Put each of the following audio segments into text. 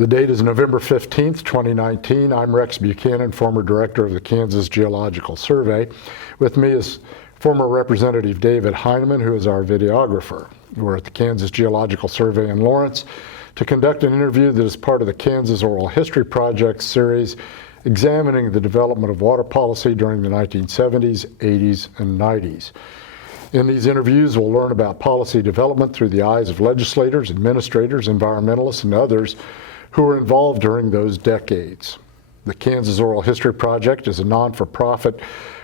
The date is November 15th, 2019. I'm Rex Buchanan, former director of the Kansas Geological Survey. With me is former Representative David Heineman, who is our videographer. We're at the Kansas Geological Survey in Lawrence to conduct an interview that is part of the Kansas Oral History Project series examining the development of water policy during the 1970s, 80s, and 90s. In these interviews, we'll learn about policy development through the eyes of legislators, administrators, environmentalists, and others who were involved during those decades. The Kansas Oral History Project is a non-for-profit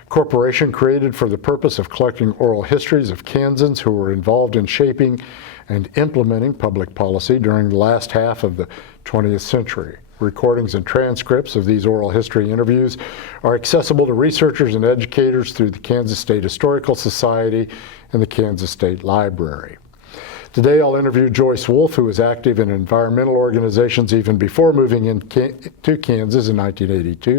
corporation created for the purpose of collecting oral histories of Kansans who were involved in shaping and implementing public policy during the last half of the 20th century. Recordings and transcripts of these oral history interviews are accessible to researchers and educators through the Kansas State Historical Society and the Kansas State Library. Today I'll interview Joyce Wolf, who was active in environmental organizations even before moving to Kansas in 1982.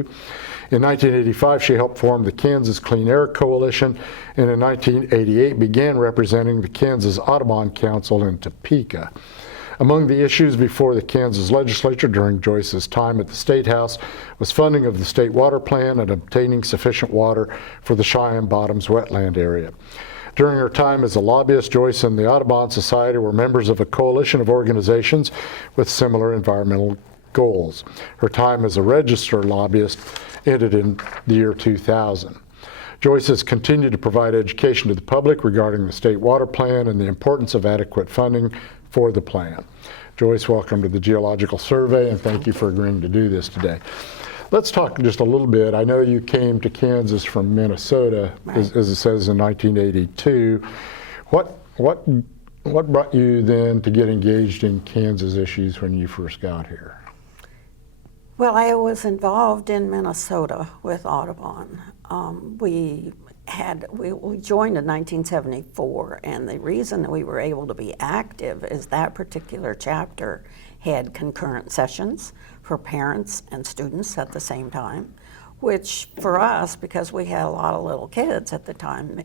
In 1985, she helped form the Kansas Clean Air Coalition, and in 1988 began representing the Kansas Audubon Council in Topeka. Among the issues before the Kansas legislature during Joyce's time at the State House was funding of the state water plan and obtaining sufficient water for the Cheyenne Bottoms wetland area. During her time as a lobbyist, Joyce and the Audubon Society were members of a coalition of organizations with similar environmental goals. Her time as a registered lobbyist ended in the year 2000. Joyce has continued to provide education to the public regarding the state water plan and the importance of adequate funding for the plan. Joyce, welcome to the Geological Survey, and thank you for agreeing to do this today. Let's talk just a little bit. I know you came to Kansas from Minnesota, right, as it says, in 1982. What brought you then to get engaged in Kansas issues when you first got here? Well, I was involved in Minnesota with Audubon. We joined in 1974, and the reason that we were able to be active is that particular chapter had concurrent sessions for parents and students at the same time, which for us, because we had a lot of little kids at the time,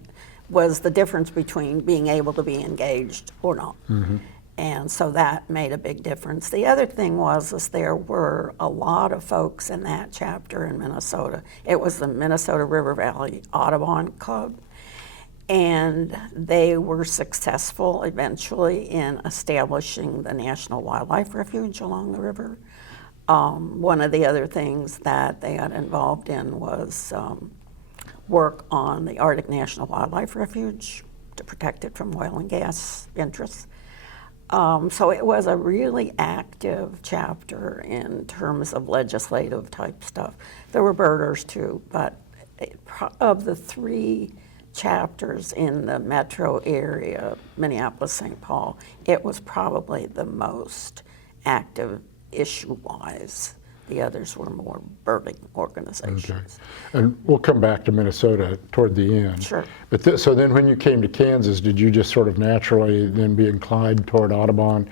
was the difference between being able to be engaged or not. Mm-hmm. And so that made a big difference. The other thing was there were a lot of folks in that chapter in Minnesota. It was the Minnesota River Valley Audubon Club, and they were successful eventually in establishing the National Wildlife Refuge along the river. One of the other things that they got involved in was work on the Arctic National Wildlife Refuge to protect it from oil and gas interests. So it was a really active chapter in terms of legislative type stuff. There were birders too, but of the three chapters in the metro area, Minneapolis, St. Paul, it was probably the most active issue-wise. The others were more birding organizations. Okay. And we'll come back to Minnesota toward the end. Sure. But so then when you came to Kansas, did you just sort of naturally then be inclined toward Audubon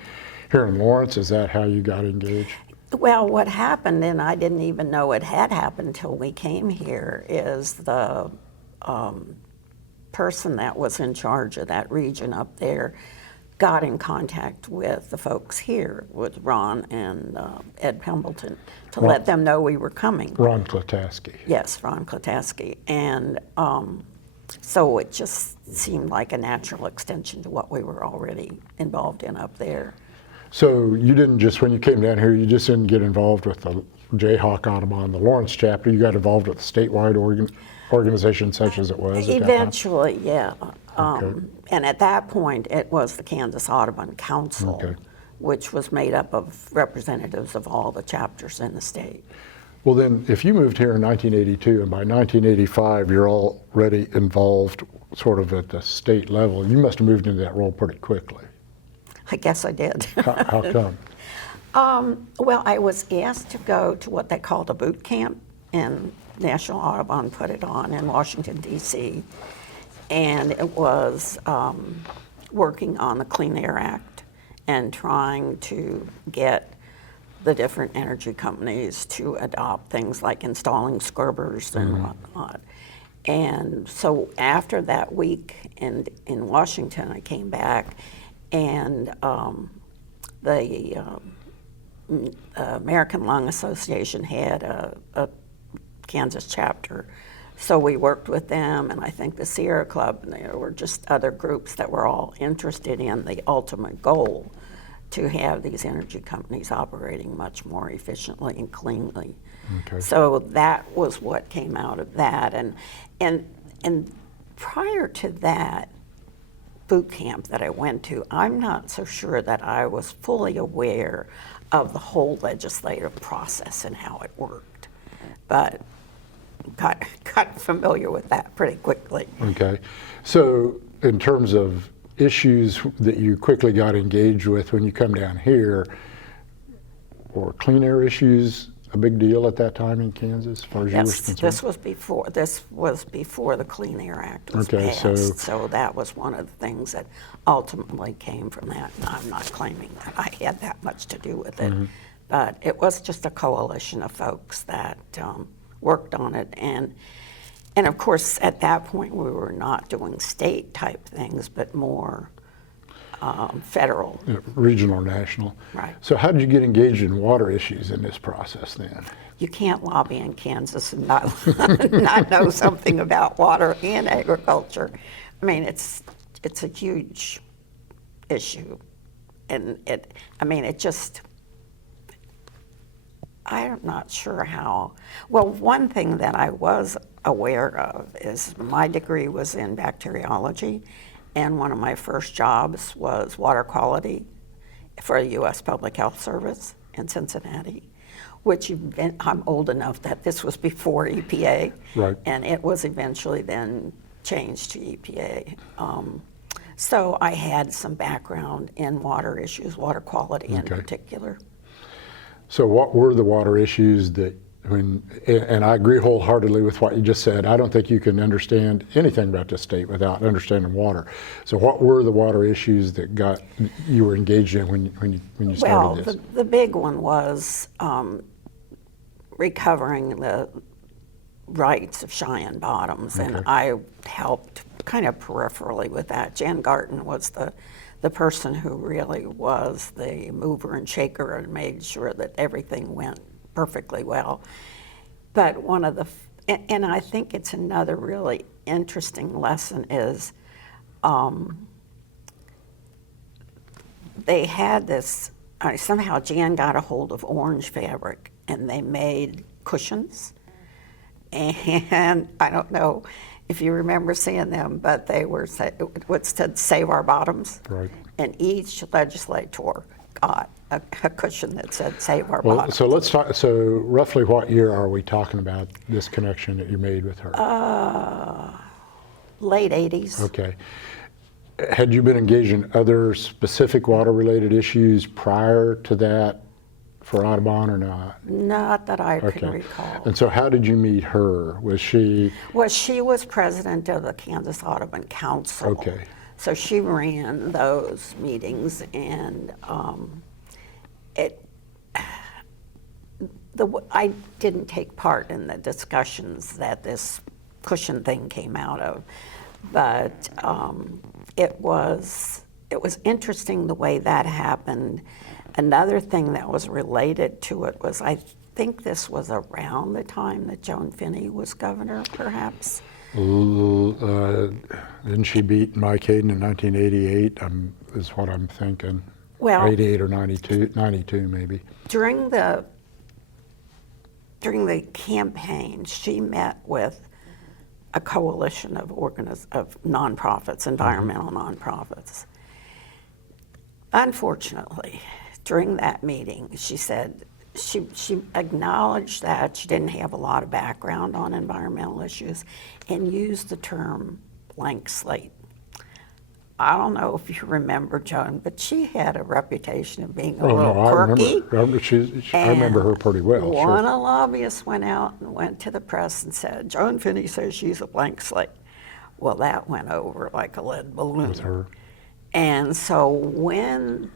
here in Lawrence? Is that how you got engaged? Well, what happened, and I didn't even know it had happened until we came here, is the person that was in charge of that region up there got in contact with the folks here, with Ron and Ed Pembleton, to let them know we were coming. Ron Klataske. Yes, Ron Klataske. And so it just seemed like a natural extension to what we were already involved in up there. So you didn't just, when you came down here, you just didn't get involved with the Jayhawk Audubon, the Lawrence chapter, you got involved with a statewide organization such as it was at eventually, yeah. Okay. And at that point, it was the Kansas Audubon Council, okay, which was made up of representatives of all the chapters in the state. Well then, if you moved here in 1982, and by 1985 you're already involved sort of at the state level, you must have moved into that role pretty quickly. I guess I did. How come? Well, I was asked to go to what they called a boot camp, and National Audubon put it on in Washington, D.C., and it was working on the Clean Air Act and trying to get the different energy companies to adopt things like installing scrubbers and whatnot. And so after that week in Washington, I came back, and the American Lung Association had a Kansas chapter. So we worked with them, and I think the Sierra Club, and there were just other groups that were all interested in the ultimate goal to have these energy companies operating much more efficiently and cleanly. Okay. So that was what came out of that. And prior to that boot camp that I went to, I'm not so sure that I was fully aware of the whole legislative process and how it worked. But got familiar with that pretty quickly. Okay. So in terms of issues that you quickly got engaged with when you come down here, were clean air issues a big deal at that time in Kansas, as far as you were Yes, concerned? this was before the Clean Air Act was Okay, passed. so- So that was one of the things that ultimately came from that. And I'm not claiming that I had that much to do with it, but it was just a coalition of folks that worked on it. And of course, at that point, we were not doing state type things, but more federal. Yeah, regional or national. Right. So how did you get engaged in water issues in this process then? You can't lobby in Kansas and not not know something about water and agriculture. I mean, it's a huge issue, and I'm not sure how. Well, one thing that I was aware of is my degree was in bacteriology, and one of my first jobs was water quality for the U.S. Public Health Service in Cincinnati, which I'm old enough that this was before EPA, Right. and it was eventually then changed to EPA. So I had some background in water issues, water quality in Okay. particular. So what were the water issues that, and I agree wholeheartedly with what you just said, I don't think you can understand anything about this state without understanding water. So what were the water issues that you were engaged in when you started this? Well, the big one was recovering the rights of Cheyenne Bottoms, and Okay. I helped kind of peripherally with that. Jan Garton was the person who really was the mover and shaker and made sure that everything went perfectly well. But one of the, and I think it's another really interesting lesson is they had this, somehow Jan got a hold of orange fabric and they made cushions. And I don't know if you remember seeing them, but they were what said "Save Our Bottoms," Right. and each legislator got a cushion that said "Save Our Well, Bottoms." so let's talk, so roughly what year are we talking about this connection that you made with her? Late '80s. Okay. Had you been engaged in other specific water-related issues prior to that for Audubon or not? Not that I can Okay. recall. And so how did you meet her? Was she, Well, she was president of the Kansas Audubon Council. Okay. So she ran those meetings, and I didn't take part in the discussions that this cushion thing came out of, but it was interesting the way that happened. Another thing that was related to it was, I think this was around the time that Joan Finney was governor, perhaps. didn't she beat Mike Hayden in 1988? Is what I'm thinking. Well, 88 or 92 maybe. During the campaign, she met with a coalition of nonprofits, environmental nonprofits. Unfortunately, during that meeting, she said she acknowledged that she didn't have a lot of background on environmental issues and used the term blank slate. I don't know if you remember Joan, but she had a reputation of being a little quirky. I remember her pretty well. One Sure. of the lobbyists went out and went to the press and said, Joan Finney says she's a blank slate. Well, that went over like a lead balloon. With her. And so when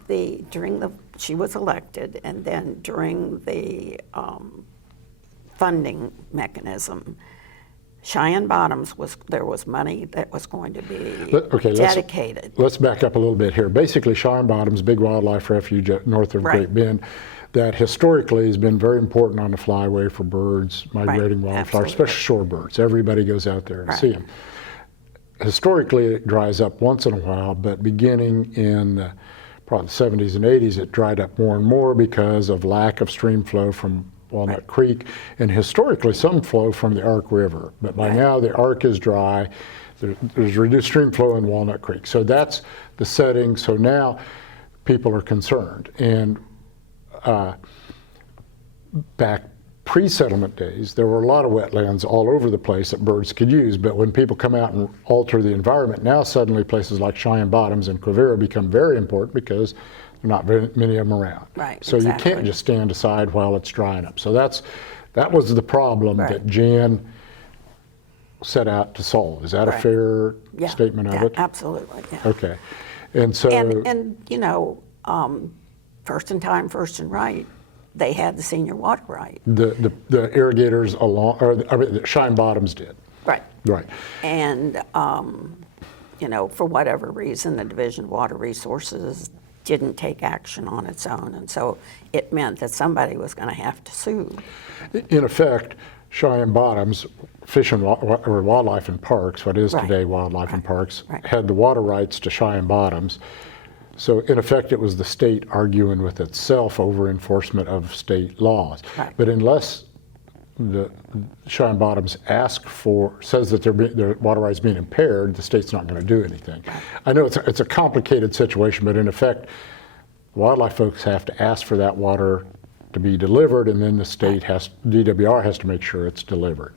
she was elected, and then during the funding mechanism, Cheyenne Bottoms there was money that was going to be dedicated. Let's back up a little bit here. Basically, Cheyenne Bottoms, big wildlife refuge north of Right. Great Bend, that historically has been very important on the flyway for birds, migrating wildflowers, especially shorebirds. Everybody goes out there and see them. Historically, it dries up once in a while, but beginning in probably the 70s and 80s, it dried up more and more because of lack of stream flow from Walnut Creek, and historically some flow from the Ark River. But by now the Ark is dry. There's reduced stream flow in Walnut Creek. So that's the setting. So now people are concerned. And back pre-settlement days, there were a lot of wetlands all over the place that birds could use, but when people come out and alter the environment, now suddenly places like Cheyenne Bottoms and Quivira become very important because there are not very many of them around. So you can't just stand aside while it's drying up. So that was the problem that Jan set out to solve. Is that a fair statement of it? Absolutely. Okay. And so... And you know, first in time, first in right, they had the senior water right. The irrigators along, or I mean, the Cheyenne Bottoms did. Right. And, you know, for whatever reason, the Division of Water Resources didn't take action on its own. And so it meant that somebody was going to have to sue. In effect, Cheyenne Bottoms, Fish and or Wildlife and Parks, what is today Wildlife and Parks, had the water rights to Cheyenne Bottoms. So in effect, it was the state arguing with itself over enforcement of state laws. But unless the Cheyenne Bottoms says that their water rights being impaired, the state's not going to do anything. I know it's a complicated situation, but in effect, wildlife folks have to ask for that water to be delivered, and then the state DWR has to make sure it's delivered.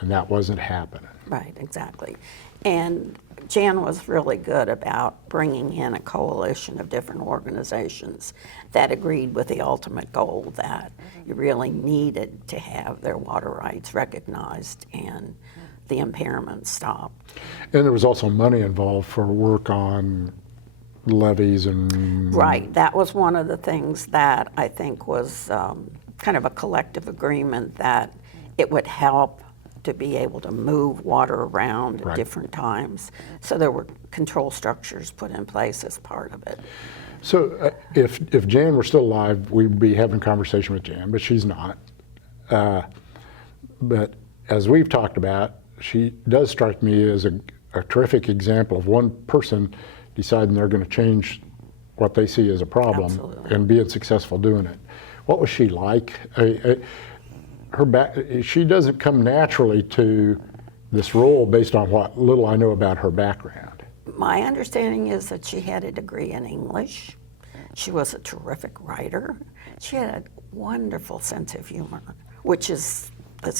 And that wasn't happening. Exactly. And Jan was really good about bringing in a coalition of different organizations that agreed with the ultimate goal that you really needed to have their water rights recognized and the impairment stopped. And there was also money involved for work on levees and... That was one of the things that I think was kind of a collective agreement that it would help to be able to move water around at different times. So there were control structures put in place as part of it. So if Jan were still alive, we'd be having a conversation with Jan, but she's not. But as we've talked about, she does strike me as a terrific example of one person deciding they're going to change what they see as a problem and being successful doing it. What was she like? She doesn't come naturally to this role based on what little I know about her background. My understanding is that she had a degree in English. She was a terrific writer. She had a wonderful sense of humor, which is the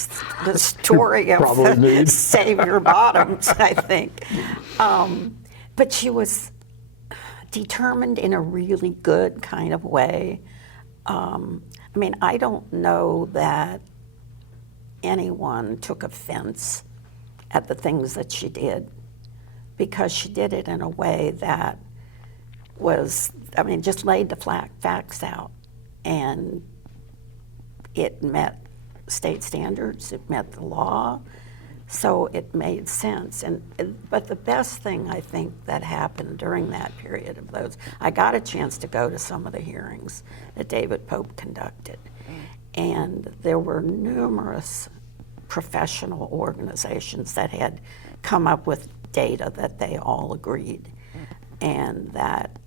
story of Savior Bottoms, I think. But she was determined in a really good kind of way. I mean, I don't know that anyone took offense at the things that she did, because she did it in a way that was, I mean, just laid the facts out, and it met state standards, it met the law, so it made sense. But the best thing I think that happened during that period of those, I got a chance to go to some of the hearings that David Pope conducted, and there were numerous professional organizations that had come up with data that they all agreed, and that,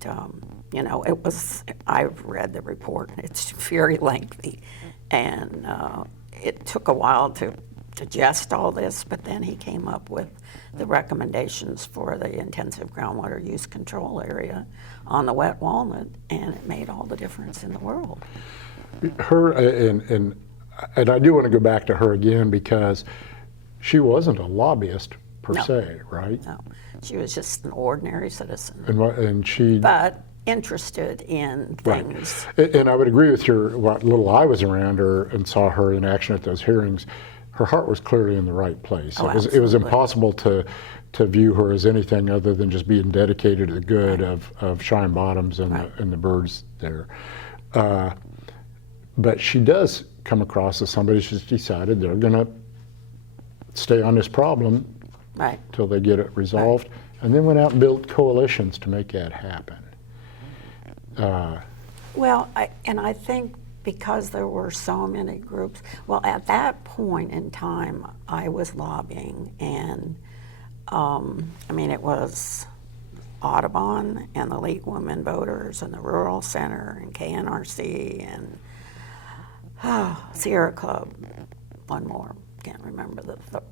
you know, it was, I've read the report, it's very lengthy, and it took a while to digest all this, but then he came up with the recommendations for the intensive groundwater use control area on the wet walnut, and it made all the difference in the world. Her, and I do want to go back to her again, because she wasn't a lobbyist per se, right? No, she was just an ordinary citizen. And she... But interested in things. And I would agree with her, what little I was around her and saw her in action at those hearings, her heart was clearly in the right place. It was impossible to view her as anything other than just being dedicated to the good of Cheyenne Bottoms and the birds there. But she does come across as somebody who's decided they're going to stay on this problem till they get it resolved, and then went out and built coalitions to make that happen. Well, I think because there were so many groups, well, at that point in time, I was lobbying, and I mean, it was Audubon and the League of Women Voters and the Rural Center and KNRC and Sierra Club, one more, can't remember the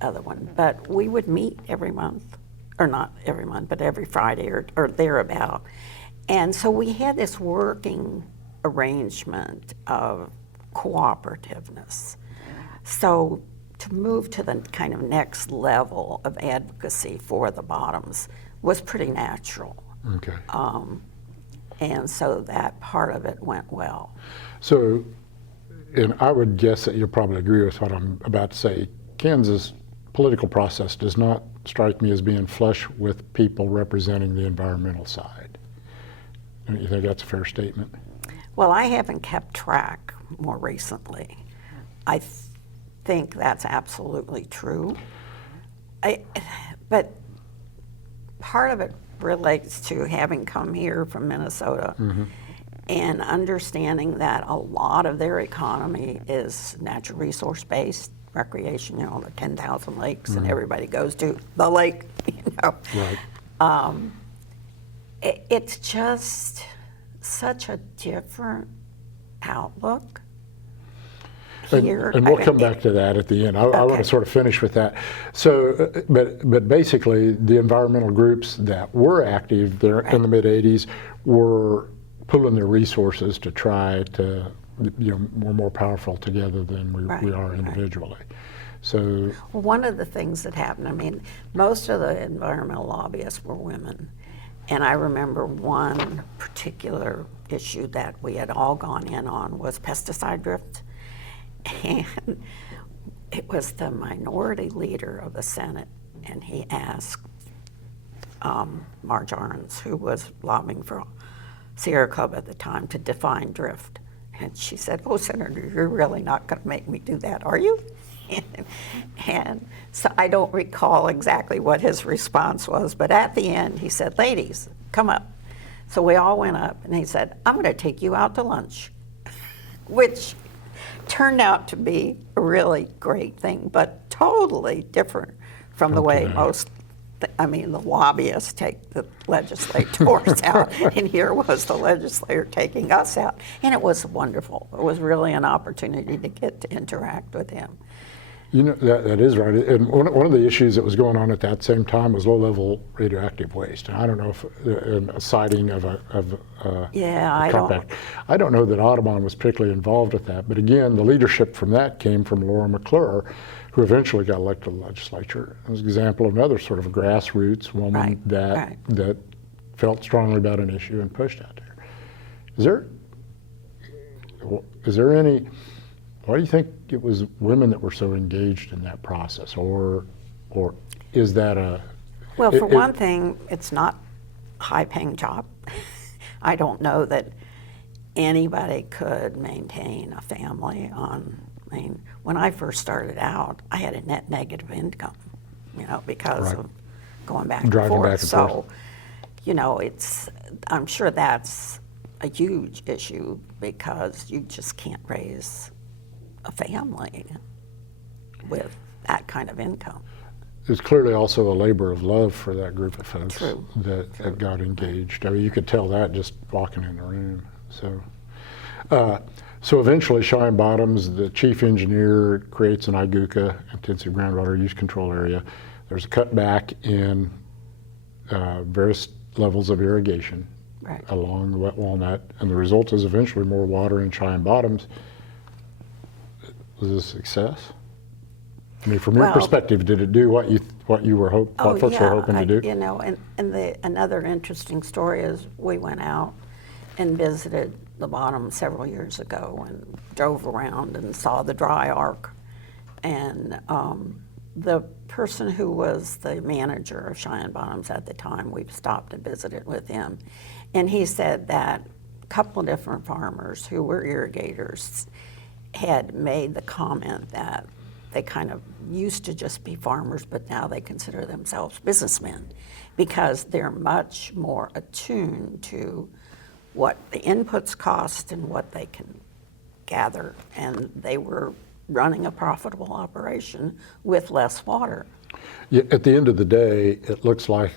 other one, but we would meet every month, or not every month, but every Friday or thereabout. And so we had this working arrangement of cooperativeness. So to move to the kind of next level of advocacy for the bottoms was pretty natural. Okay. And so that part of it went well. So, and I would guess that you'll probably agree with what I'm about to say. Kansas political process does not strike me as being flush with people representing the environmental side. Don't you think that's a fair statement? Well, I haven't kept track more recently. I think that's absolutely true. But part of it relates to having come here from Minnesota and understanding that a lot of their economy is natural resource based, recreation, the 10,000 lakes, and everybody goes to the lake, Right. It's just such a different outlook here. And we'll come back to that at the end. I want to sort of finish with that. So, but basically, the environmental groups that were active there in the mid-'80s were pooling their resources to try to, we're more powerful together than we are individually. So, one of the things that happened, I mean, most of the environmental lobbyists were women. And I remember one particular issue that we had all gone in on was pesticide drift. And it was the minority leader of the Senate, and he asked Marge Arns, who was lobbying for Sierra Club at the time, to define drift. And she said, "Oh, Senator, you're really not going to make me do that, are you?" And so I don't recall exactly what his response was, but at the end he said, "Ladies, come up." So we all went up, and he said, "I'm going to take you out to lunch," which turned out to be a really great thing, but totally different from the way most, the lobbyists take the legislators out, and here was the legislator taking us out. And it was wonderful. It was really an opportunity to get to interact with him. That is right. And one of the issues that was going on at that same time was low-level radioactive waste. And I don't know if a sighting of a compact. I don't know that Audubon was particularly involved with that. But again, the leadership from that came from Laura McClure, who eventually got elected to the legislature. It was an example of another sort of a grassroots woman that felt strongly about an issue and pushed out there. Is there any? Why do you think it was women that were so engaged in that process, or is that a? Well, for one thing, it's not a high-paying job. I don't know that anybody could maintain a family on. I mean, when I first started out, I had a net negative income, because of going back and forth. So, I'm sure that's a huge issue because you just can't raise a family with that kind of income. There's clearly also a labor of love for that group of folks that got engaged. I mean, you could tell that just walking in the room. So eventually Cheyenne Bottoms, the chief engineer, creates an IGUCA, intensive groundwater use control area. There's a cutback in various levels of irrigation along the wet walnut, and the result is eventually more water in Cheyenne Bottoms. Was this a success? I mean, from your perspective, did it do what you were folks were hoping to do? Another interesting story is we went out and visited the bottom several years ago and drove around and saw the dry arc. And the person who was the manager of Cheyenne Bottoms at the time, we stopped and visited with him, and he said that a couple of different farmers who were irrigators had made the comment that they kind of used to just be farmers, but now they consider themselves businessmen because they're much more attuned to what the inputs cost and what they can gather, and they were running a profitable operation with less water. Yeah, at the end of the day, it looks like,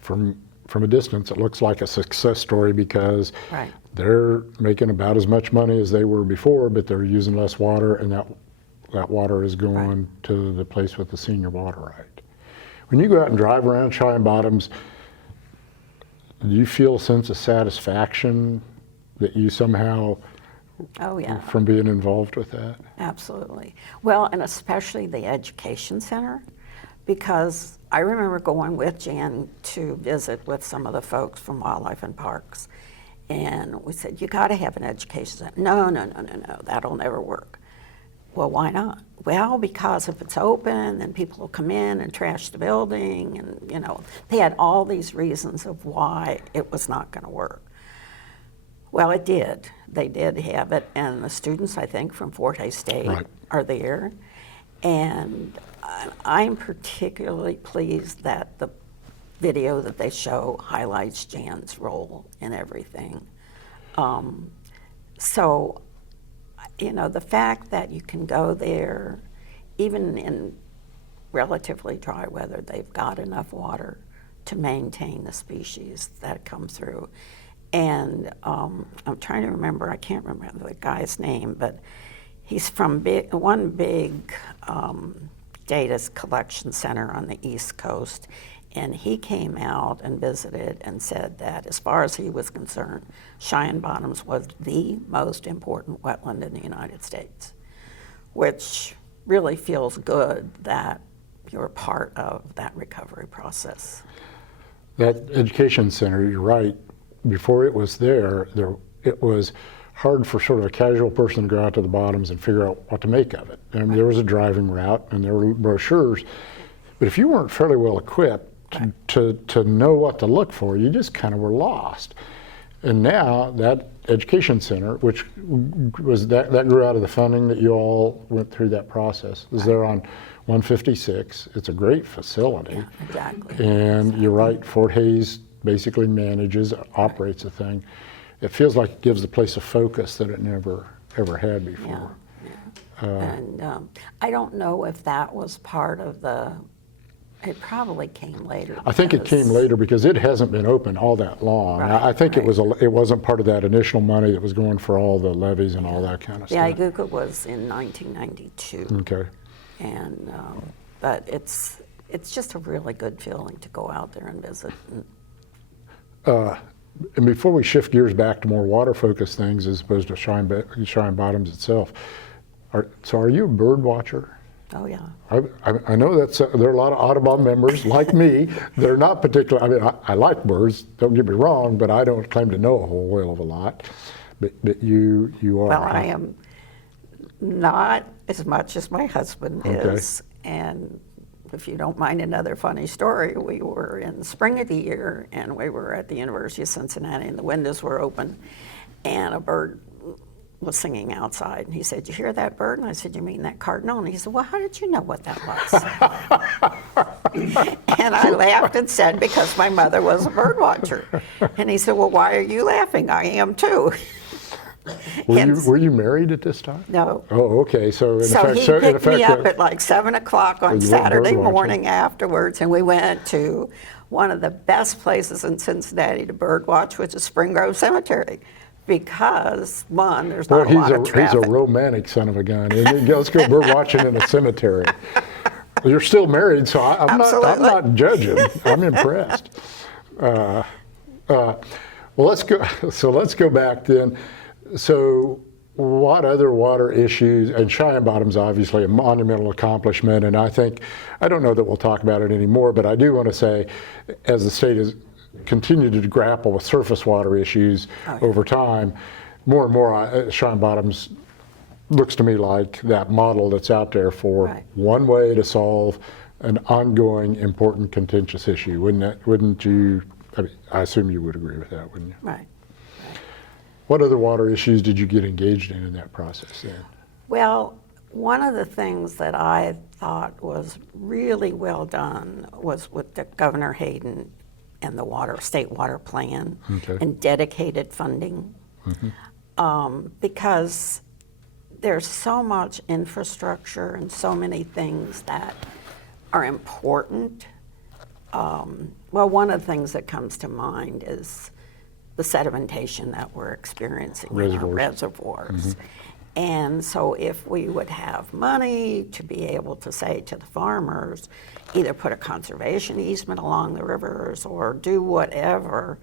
from a distance, it looks like a success story because Right. they're making about as much money as they were before, but they're using less water, and that water is going to the place with the senior water right. When you go out and drive around Cheyenne Bottoms, do you feel a sense of satisfaction that you somehow, Oh, yeah. from being involved with that? Absolutely. Well, and especially the education center, because I remember going with Jan to visit with some of the folks from Wildlife and Parks, and we said, you got to have an education center. No, that'll never work. Well, why not? Well, because if it's open, then people will come in and trash the building, and they had all these reasons of why it was not going to work. Well, it did. They did have it, and the students, I think, from Fort Hays State are there. And I'm particularly pleased that the video that they show highlights Jan's role in everything. So, the fact that you can go there, even in relatively dry weather, they've got enough water to maintain the species that come through. And I'm trying to remember, I can't remember the guy's name, but he's from one big data collection center on the East Coast. And he came out and visited and said that as far as he was concerned, Cheyenne Bottoms was the most important wetland in the United States, which really feels good that you're part of that recovery process. That education center, you're right, before it was there, it was hard for sort of a casual person to go out to the bottoms and figure out what to make of it. I mean, there was a driving route and there were brochures, but if you weren't fairly well equipped to know what to look for, you just kind of were lost. And now that education center, which was that grew out of the funding that you all went through that process, is there on 156. It's a great facility. Yeah, exactly. And you're right, Fort Hays basically manages, operates the thing. It feels like it gives the place a focus that it never ever had before. Yeah. And I don't know if that was part of it probably came later. I think it came later because it hasn't been open all that long. I think it wasn't part of that initial money that was going for all the levies and all that kind of The stuff. Iguka was in 1992. Okay. And but it's just a really good feeling to go out there and visit. And before we shift gears back to more water-focused things as opposed to Cheyenne Bottoms itself, are you a bird watcher? Oh yeah. I know there are a lot of Audubon members like me. They're not particularly. I mean, I like birds. Don't get me wrong, but I don't claim to know a whole whale of a lot. But you are. Well, I am not as much as my husband is, and if you don't mind another funny story, we were in the spring of the year, and we were at the University of Cincinnati, and the windows were open, and a bird was singing outside, and he said, "You hear that bird?" And I said, "You mean that cardinal?" And he said, "Well, how did you know what that was?" And I laughed and said, "Because my mother was a bird watcher." And he said, "Well, why are you laughing? I am too." Were you married at this time? No. Oh, okay. So in effect, he picked me up at like 7 o'clock on Saturday morning afterwards, and we went to one of the best places in Cincinnati to bird watch, which is Spring Grove Cemetery. Because, one, there's not a lot of traffic. He's a romantic son of a gun. And let's go bird watching in a cemetery. You're still married, so I'm not judging. I'm impressed. Well, let's go back then. So what other water issues, and Cheyenne Bottoms obviously a monumental accomplishment, and I don't know that we'll talk about it anymore, but I do want to say, as the state has continued to grapple with surface water issues over time, more and more Cheyenne Bottoms looks to me like that model that's out there for one way to solve an ongoing important contentious issue. Wouldn't you, I assume you would agree with that, wouldn't you? Right. What other water issues did you get engaged in that process then? Well, one of the things that I thought was really well done was with Governor Hayden and the state water plan Okay. and dedicated funding. Because there's so much infrastructure and so many things that are important. Well, one of the things that comes to mind is the sedimentation that we're experiencing in our reservoirs. And so if we would have money to be able to say to the farmers, either put a conservation easement along the rivers or do whatever.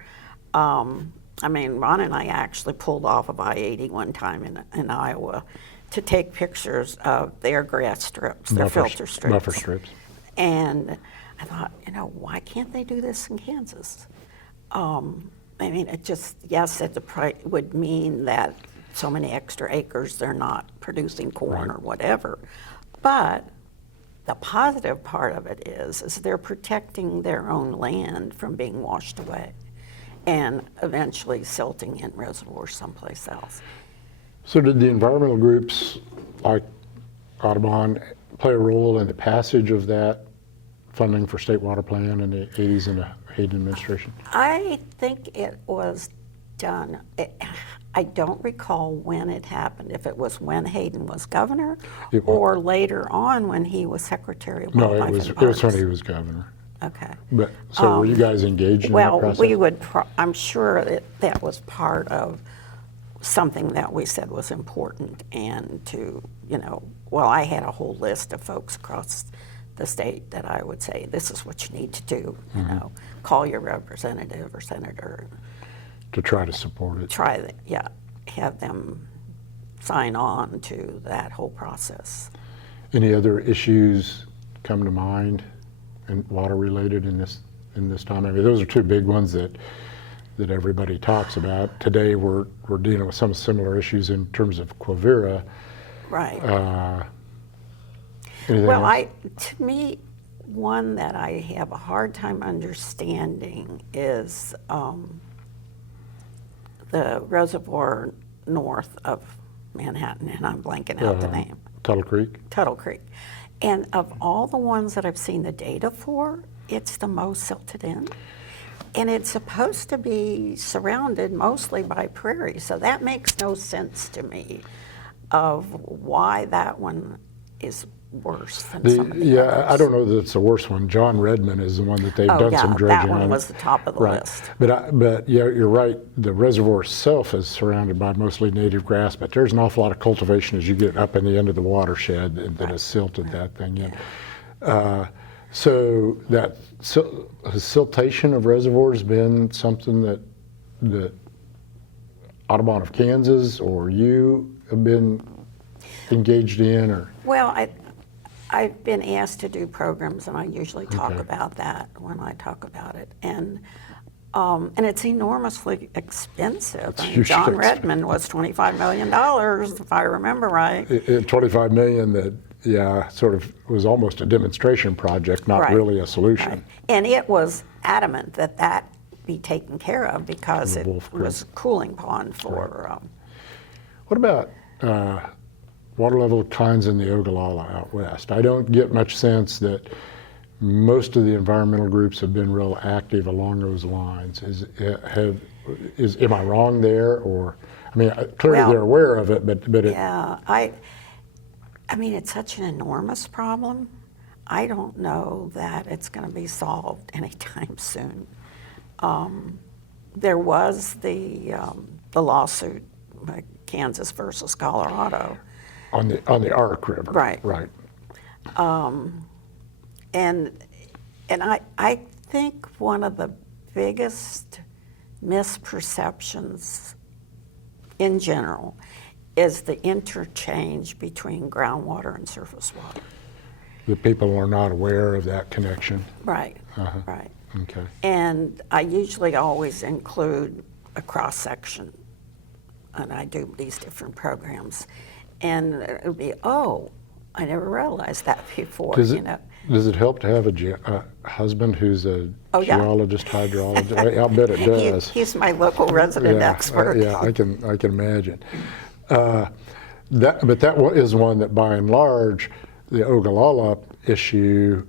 I mean, Ron and I actually pulled off of I-80 one time in Iowa to take pictures of their grass strips, their filter strips. Buffer strips. And I thought, why can't they do this in Kansas? I mean, it just, yes, it would mean that so many extra acres, they're not producing corn or whatever. But the positive part of it is they're protecting their own land from being washed away and eventually silting in reservoirs someplace else. So did the environmental groups like Audubon play a role in the passage of that funding for state water plan in the 80s in the Hayden administration? I think it was done. I don't recall when it happened, if it was when Hayden was governor or later on when he was Secretary of Wildlife and it was when Parks. he was governor. Okay. But so were you guys engaged in that process? Well, we would. I'm sure that was part of something that we said was important, and to well, I had a whole list of folks across the state that I would say, this is what you need to do. Call your representative or senator. To try to support it. Have them sign on to that whole process. Any other issues come to mind and water related in this time? I mean, those are two big ones that everybody talks about. Today we're dealing with some similar issues in terms of Quivira. Right. Anything Well, else? to me, one that I have a hard time understanding is the reservoir north of Manhattan, and I'm blanking out the name. Tuttle Creek? Tuttle Creek. And of all the ones that I've seen the data for, it's the most silted in. And it's supposed to be surrounded mostly by prairie, so that makes no sense to me of why that one is worse than some of the others. I don't know that it's the worst one. John Redmond is the one that they've done some dredging on. That one was the top of the list. But yeah, you're right. The reservoir itself is surrounded by mostly native grass, but there's an awful lot of cultivation as you get up in the end of the watershed that has silted that thing in. So that has siltation of reservoirs been something that Audubon of Kansas or you have been engaged in, or? Well, I've been asked to do programs, and I usually talk about that when I talk about it. And it's enormously expensive. I mean, John Redmond was $25 million, if I remember right. $25 million that, sort of was almost a demonstration project, not really a solution. Right. And it was adamant that be taken care of because it was a cooling pond for. What about water level declines in the Ogallala out west? I don't get much sense that most of the environmental groups have been real active along those lines. Am I wrong there, or I mean, clearly they're aware of it, but yeah, I mean, it's such an enormous problem. I don't know that it's going to be solved anytime soon. There was the lawsuit, Kansas versus Colorado. On the Ark River. Right. Right. And I think one of the biggest misperceptions in general is the interchange between groundwater and surface water. The people are not aware of that connection. Right, right. Okay. And I usually always include a cross-section, and I do these different programs. And it would be, I never realized that before, Does it help to have a husband who's a geologist, hydrologist? I'll bet it does. He's my local resident expert. I can imagine. But that is one that, by and large, the Ogallala issue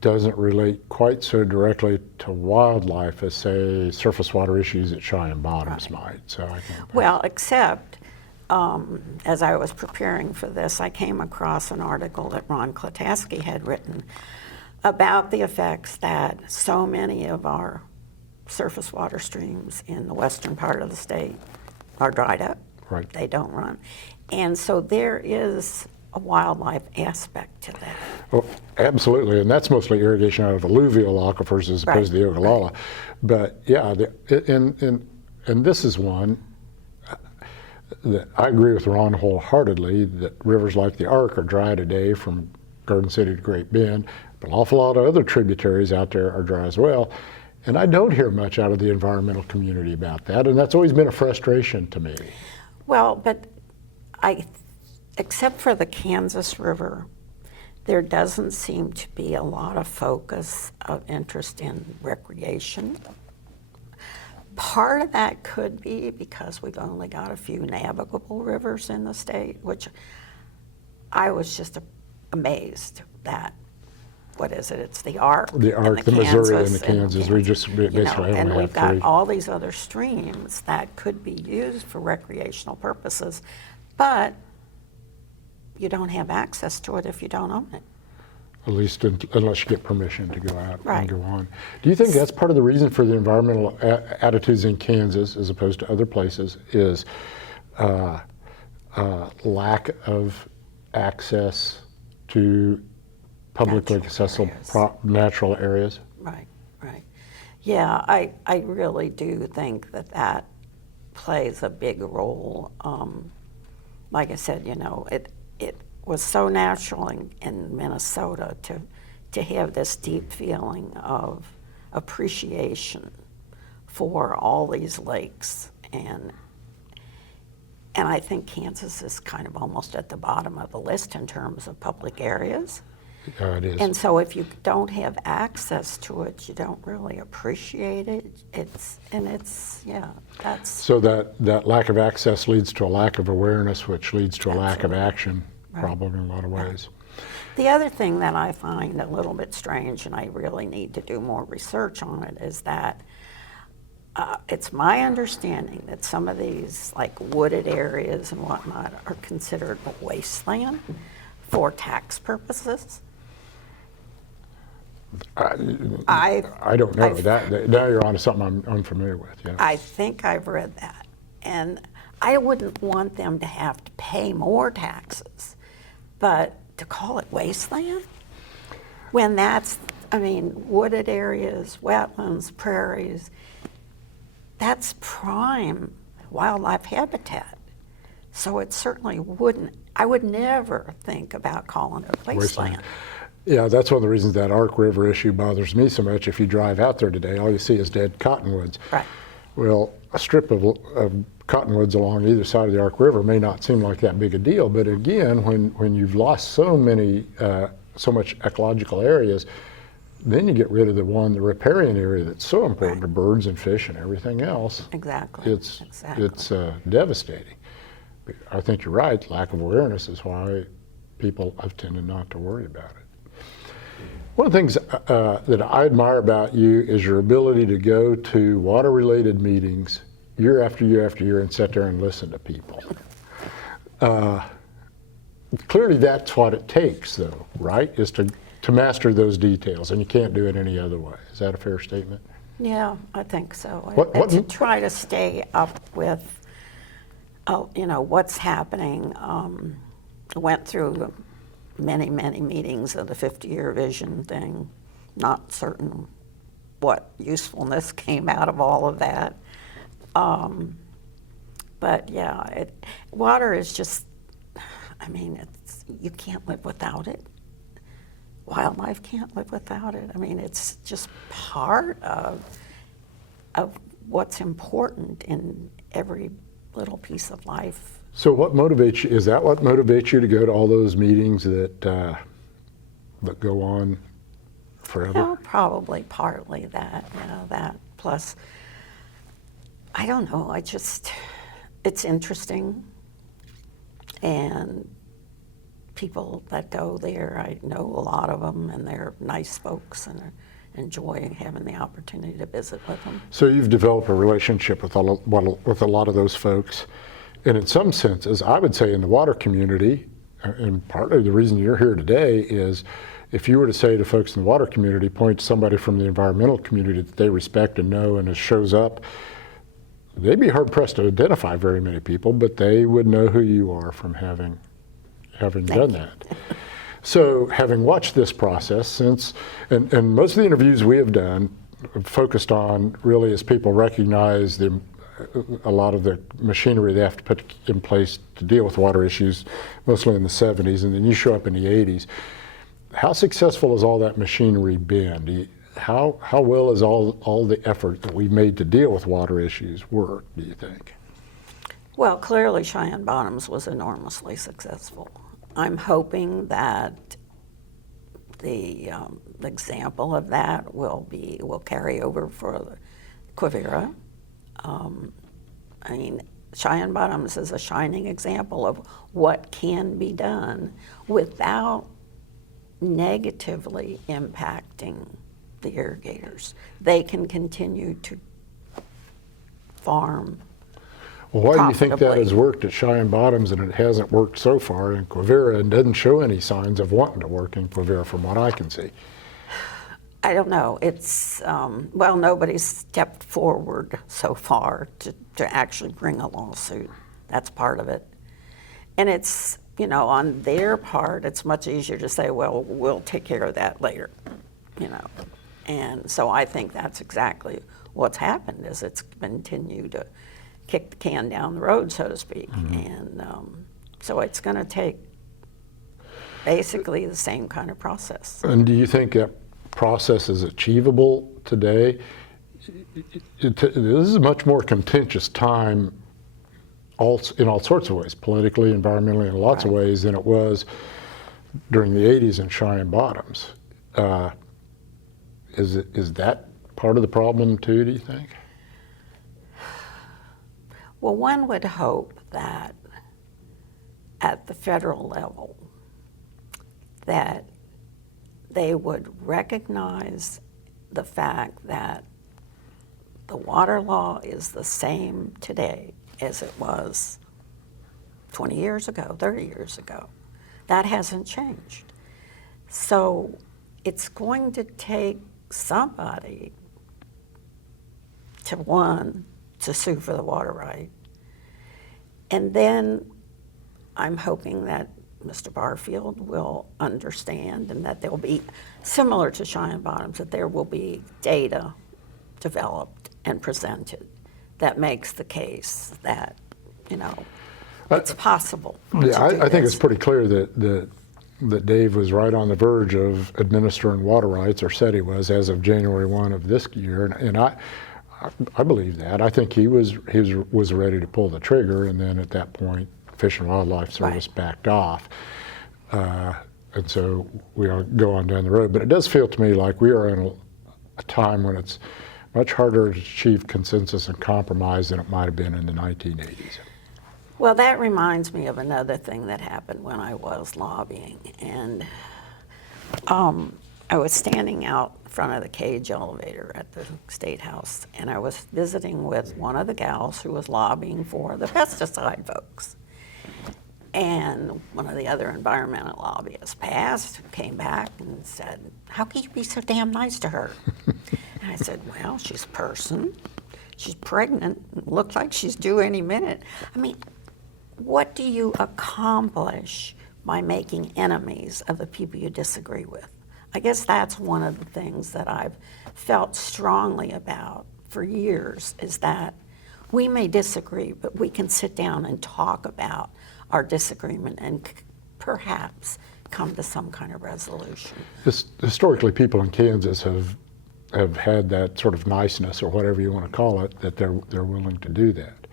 doesn't relate quite so directly to wildlife as, say, surface water issues at Cheyenne Bottoms might. So I think Well, except as I was preparing for this, I came across an article that Ron Klataski had written about the effects that so many of our surface water streams in the western part of the state are dried up. Right. They don't run. And so there is a wildlife aspect to that. Well, absolutely, and that's mostly irrigation out of alluvial aquifers as opposed to the Ogallala. But yeah, and this is one that I agree with Ron wholeheartedly, that rivers like the Ark are dry today from Garden City to Great Bend, but an awful lot of other tributaries out there are dry as well. And I don't hear much out of the environmental community about that, and that's always been a frustration to me. Well, but except for the Kansas River, there doesn't seem to be a lot of focus of interest in recreation. Part of that could be because we've only got a few navigable rivers in the state, which I was just amazed that, what is it? It's the Ark, The Ark, the Missouri, and the Kansas. We just basically only and we've have got three. all these other streams that could be used for recreational purposes, but you don't have access to it if you don't own it. At least unless you get permission to go out Right. and go on. Do you think that's part of the reason for the environmental attitudes in Kansas as opposed to other places is lack of access to publicly accessible natural areas? Right, right. Yeah, I really do think that that plays a big role. Like I said, you know, it was so natural in Minnesota to have this deep feeling of appreciation for all these lakes, and I think Kansas is kind of almost at the bottom of the list in terms of public areas. It is. And so if you don't have access to it, you don't really appreciate it. That's So that lack of access leads to a lack of awareness, which leads to a lack of Absolutely. action, Right. probably in a lot of ways. the other thing that I find a little bit strange, and I really need to do more research on it, is that it's my understanding that some of these like wooded areas and whatnot are considered wasteland for tax purposes. I don't know. Now you're on to something I'm unfamiliar with. Yeah. I think I've read that. And I wouldn't want them to have to pay more taxes, but to call it wasteland? When that's, I mean, wooded areas, wetlands, prairies, that's prime wildlife habitat. So it certainly wouldn't, I would never think about calling it wasteland. Yeah, that's one of the reasons that Ark River issue bothers me so much. If you drive out there today, all you see is dead cottonwoods. Right. Well, a strip of cottonwoods along either side of the Ark River may not seem like that big a deal, but again, when you've lost so much ecological areas, then you get rid of the riparian area that's so important to birds and fish and everything else. Exactly. It's devastating. I think you're right. Lack of awareness is why people have tended not to worry about it. One of the things that I admire about you is your ability to go to water-related meetings year after year after year and sit there and listen to people. Clearly that's what it takes, though, right? Is to master those details, and you can't do it any other way. Is that a fair statement? Yeah, I think so. What- to try to stay up with, what's happening. I went through many, many meetings of the 50-year vision thing. Not certain what usefulness came out of all of that. But yeah, water is just, you can't live without it. Wildlife can't live without it. It's just part of what's important in every little piece of life. So what motivates you? Is that what motivates you to go to all those meetings that go on forever? Probably partly that, that plus, I don't know, it's interesting, and people that go there, I know a lot of them, and they're nice folks, and I enjoy having the opportunity to visit with them. So you've developed a relationship with with a lot of those folks, and in some senses, I would say in the water community, and partly the reason you're here today is if you were to say to folks in the water community, point to somebody from the environmental community that they respect and know and shows up, they'd be hard pressed to identify very many people, but they would know who you are from having done that. So having watched this process since, and most of the interviews we have done have focused on really as people recognize a lot of the machinery they have to put in place to deal with water issues, mostly in the 70s, and then you show up in the 80s. How successful has all that machinery been? How well has all the effort that we've made to deal with water issues worked, do you think? Well, clearly Cheyenne Bottoms was enormously successful. I'm hoping that the example of that will carry over for Quivira. I mean, Cheyenne Bottoms is a shining example of what can be done without negatively impacting the irrigators. They can continue to farm. Well, why do you think that has worked at Cheyenne Bottoms and it hasn't worked so far in Quivira and doesn't show any signs of wanting to work in Quivira from what I can see? I don't know. It's, well, nobody's stepped forward so far to actually bring a lawsuit. That's part of it. And it's, you know, on their part, it's much easier to say, well, we'll take care of that later, you know. And so I think that's exactly what's happened, is it's continued to kick the can down the road, so to speak. Mm-hmm. And so it's going to take basically the same kind of process. And do you think that process is achievable today? This is a much more contentious time in all sorts of ways, politically, environmentally, in lots of ways than it was during the 80s in Cheyenne Bottoms. Is that part of the problem too, do you think? Well, one would hope that at the federal level that they would recognize the fact that the water law is the same today as it was 20 years ago, 30 years ago. That hasn't changed. So it's going to take somebody to sue for the water right. And then I'm hoping that Mr. Barfield will understand, and that there will be, similar to Cheyenne Bottoms, that there will be data developed and presented that makes the case that, you know, it's possible. Yeah, I think it's pretty clear that Dave was right on the verge of administering water rights, or said he was, as of January 1 of this year, and I believe that. I think he was ready to pull the trigger, and then at that point, Fish and Wildlife Service backed off, and so we all go on down the road. But it does feel to me like we are in a time when it's much harder to achieve consensus and compromise than it might have been in the 1980s. Well, that reminds me of another thing that happened when I was lobbying, and I was standing out front of the cage elevator at the State House, and I was visiting with one of the gals who was lobbying for the pesticide folks. And one of the other environmental lobbyists came back and said, "How can you be so damn nice to her?" And I said, "Well, she's a person, she's pregnant, looks like she's due any minute." I mean, what do you accomplish by making enemies of the people you disagree with? I guess that's one of the things that I've felt strongly about for years, is that we may disagree, but we can sit down and talk about our disagreement and perhaps come to some kind of resolution. Historically, people in Kansas have had that sort of niceness, or whatever you want to call it, that they're willing to do that.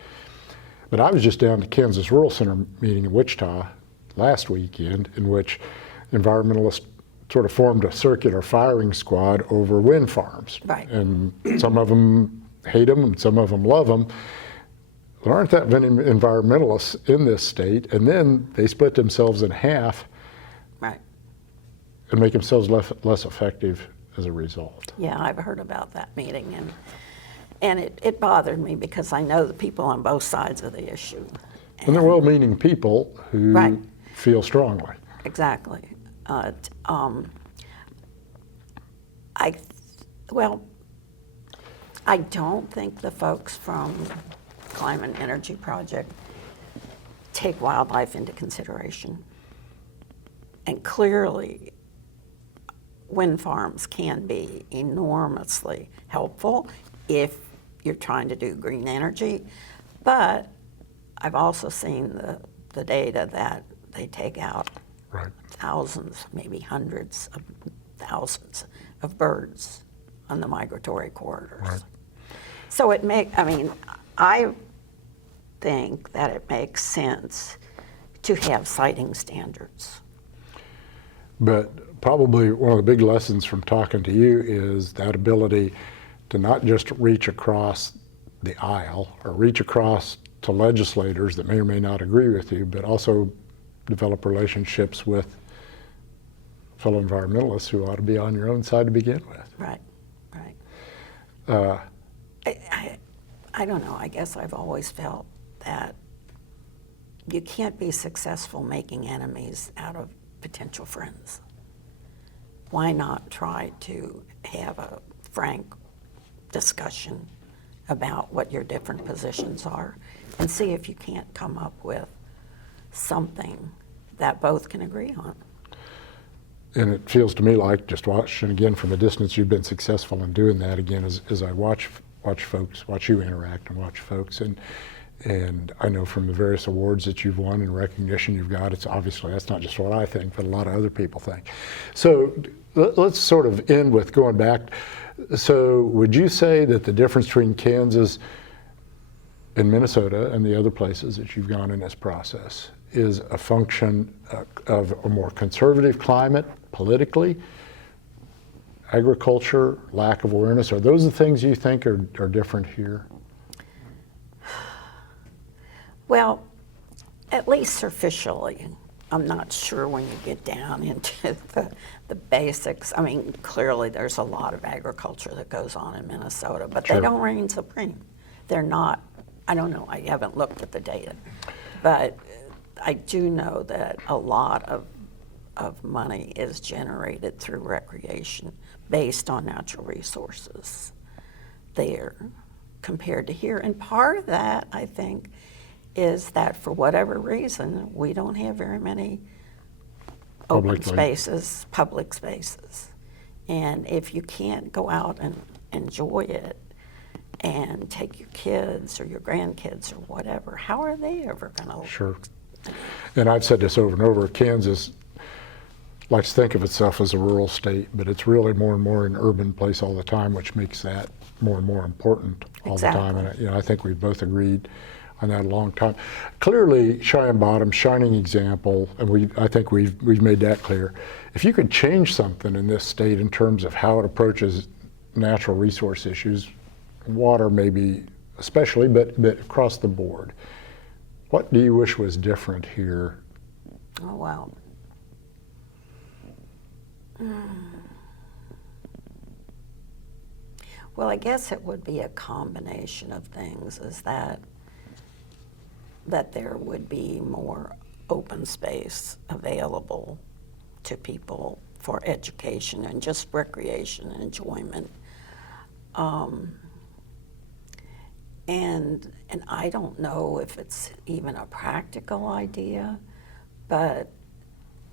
But I was just down at Kansas Rural Center meeting in Wichita last weekend, in which environmentalists sort of formed a circular firing squad over wind farms. Right. And some of them hate them and some of them love them. There aren't that many environmentalists in this state, and then they split themselves in half right. and make themselves less effective as a result. Yeah, I've heard about that meeting, and it bothered me because I know the people on both sides of the issue. And they're well-meaning people who Right. feel strongly. Exactly. Well, I don't think the folks from Climate and Energy Project take wildlife into consideration. And clearly, wind farms can be enormously helpful if you're trying to do green energy. But I've also seen the data that they take out Right. thousands, maybe hundreds of thousands of birds on the migratory corridors. Right. So I think that it makes sense to have siting standards. But probably one of the big lessons from talking to you is that ability to not just reach across the aisle or reach across to legislators that may or may not agree with you, but also develop relationships with fellow environmentalists who ought to be on your own side to begin with. Right, right. I don't know, I guess I've always felt that you can't be successful making enemies out of potential friends. Why not try to have a frank discussion about what your different positions are and see if you can't come up with something that both can agree on? And it feels to me like, just watching again from a distance, you've been successful in doing that again as I watch folks, watch you interact and watch folks. And I know from the various awards that you've won and recognition you've got, it's obviously, that's not just what I think, but a lot of other people think. So let's sort of end with going back. So would you say that the difference between Kansas and Minnesota and the other places that you've gone in this process is a function of a more conservative climate politically, agriculture, lack of awareness? Are those the things you think are different here? Well, at least superficially. I'm not sure when you get down into the basics. I mean, clearly there's a lot of agriculture that goes on in Minnesota, but Sure. they don't reign supreme. They're not, I don't know, I haven't looked at the data, but I do know that a lot of money is generated through recreation based on natural resources there compared to here. And part of that, I think, is that for whatever reason, we don't have very many open spaces, public spaces. And if you can't go out and enjoy it and take your kids or your grandkids or whatever, how are they ever going to? Sure. And I've said this over and over, Kansas likes to think of itself as a rural state, but it's really more and more an urban place all the time, which makes that more and more important all the time. And I think we've both agreed on that a long time. Clearly, Cheyenne Bottoms, shining example, and I think we've made that clear. If you could change something in this state in terms of how it approaches natural resource issues, water maybe especially, but across the board, what do you wish was different here? Oh, wow. Well, I guess it would be a combination of things, is that there would be more open space available to people for education and just recreation and enjoyment. And I don't know if it's even a practical idea, but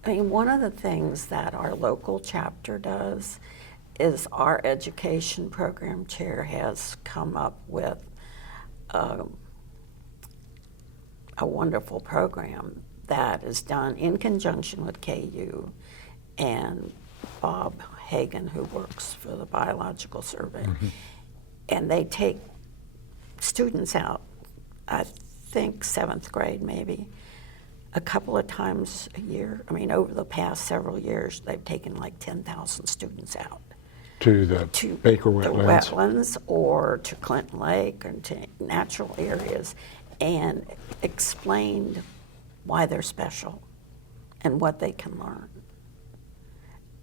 I mean, one of the things that our local chapter does is our education program chair has come up with a wonderful program that is done in conjunction with KU and Bob Hayden, who works for the Biological Survey. Mm-hmm. And they take students out, I think 7th grade maybe, a couple of times a year. I mean, over the past several years, they've taken like 10,000 students out. To Baker wetlands. The wetlands, or to Clinton Lake, and to natural areas, and explained why they're special and what they can learn.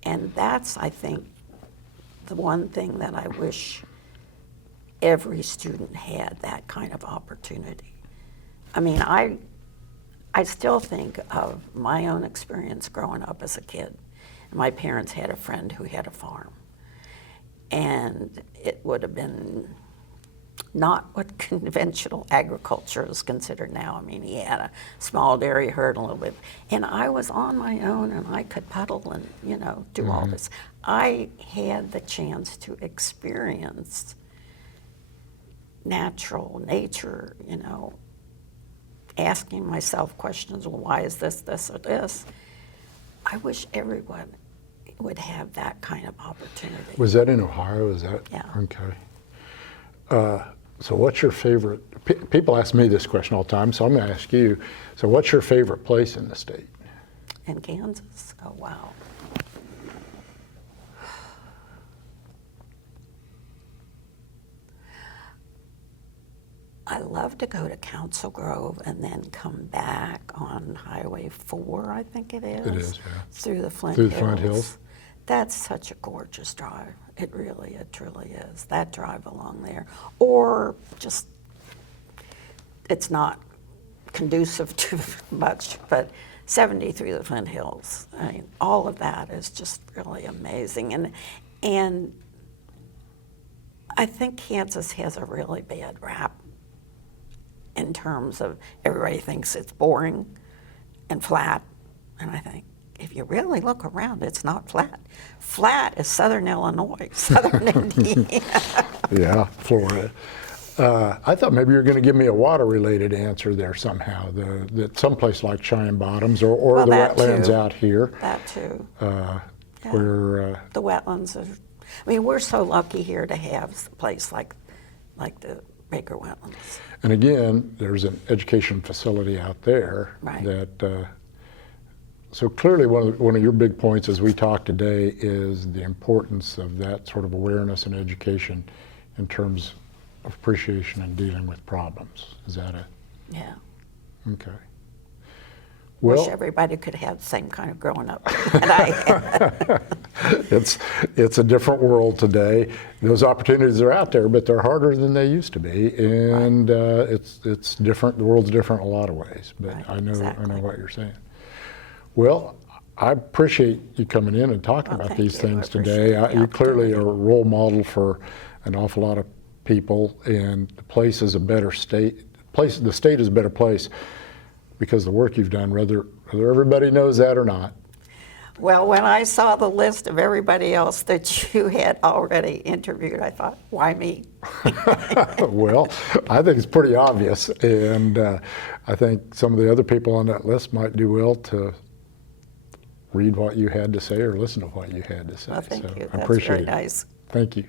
And that's, I think, the one thing that I wish every student had, that kind of opportunity. I mean, I still think of my own experience growing up as a kid. My parents had a friend who had a farm. And it would have been not what conventional agriculture is considered now. I mean, he had a small dairy herd a little bit. And I was on my own, and I could puddle and, you know, do all this. I had the chance to experience natural nature, you know, asking myself questions, well, why is this, or this? I wish everyone would have that kind of opportunity. Was that in Ohio? Is that? Yeah. Okay. So what's your favorite, people ask me this question all the time, so I'm going to ask you, so what's your favorite place in the state? In Kansas? Oh, wow. I love to go to Council Grove and then come back on Highway 4, I think it is. It is, yeah. Through the Flint Through Hills. the Flint Hills. That's such a gorgeous drive. It truly is. That drive along there. Or just, it's not conducive to much, but 70 through the Flint Hills. I mean, all of that is just really amazing. And I think Kansas has a really bad rap in terms of everybody thinks it's boring and flat. And I think, if you really look around, it's not flat. Flat is southern Illinois, southern Indiana. Yeah, Florida. I thought maybe you were going to give me a water-related answer there somehow, that someplace like Cheyenne Bottoms or Well, the that wetlands too. out here. That too. Yeah. Where The wetlands are, I mean, we're so lucky here to have a place like the Baker Wetlands. and again, there's an education facility out there Right. that, so clearly one of your big points as we talk today is the importance of that sort of awareness and education in terms of appreciation and dealing with problems. Is that it? Yeah. Okay. Wish Well, everybody could have the same kind of growing up that I had. it's a different world today. Those opportunities are out there, but they're harder than they used to be, and it's different. The world's different in a lot of ways. But Right, I know exactly. what you're saying. Well, I appreciate you coming in and talking Well, about thank these you. things I appreciate today. the You clearly are a opportunity. role model for an awful lot of people, and the place is a better state. The state is a better place because of the work you've done, whether everybody knows that or not. Well, when I saw the list of everybody else that you had already interviewed, I thought, why me? Well, I think it's pretty obvious, and I think some of the other people on that list might do well to read what you had to say or listen to what you had to say. Well, thank So you. I That's appreciate very it. nice. Thank you.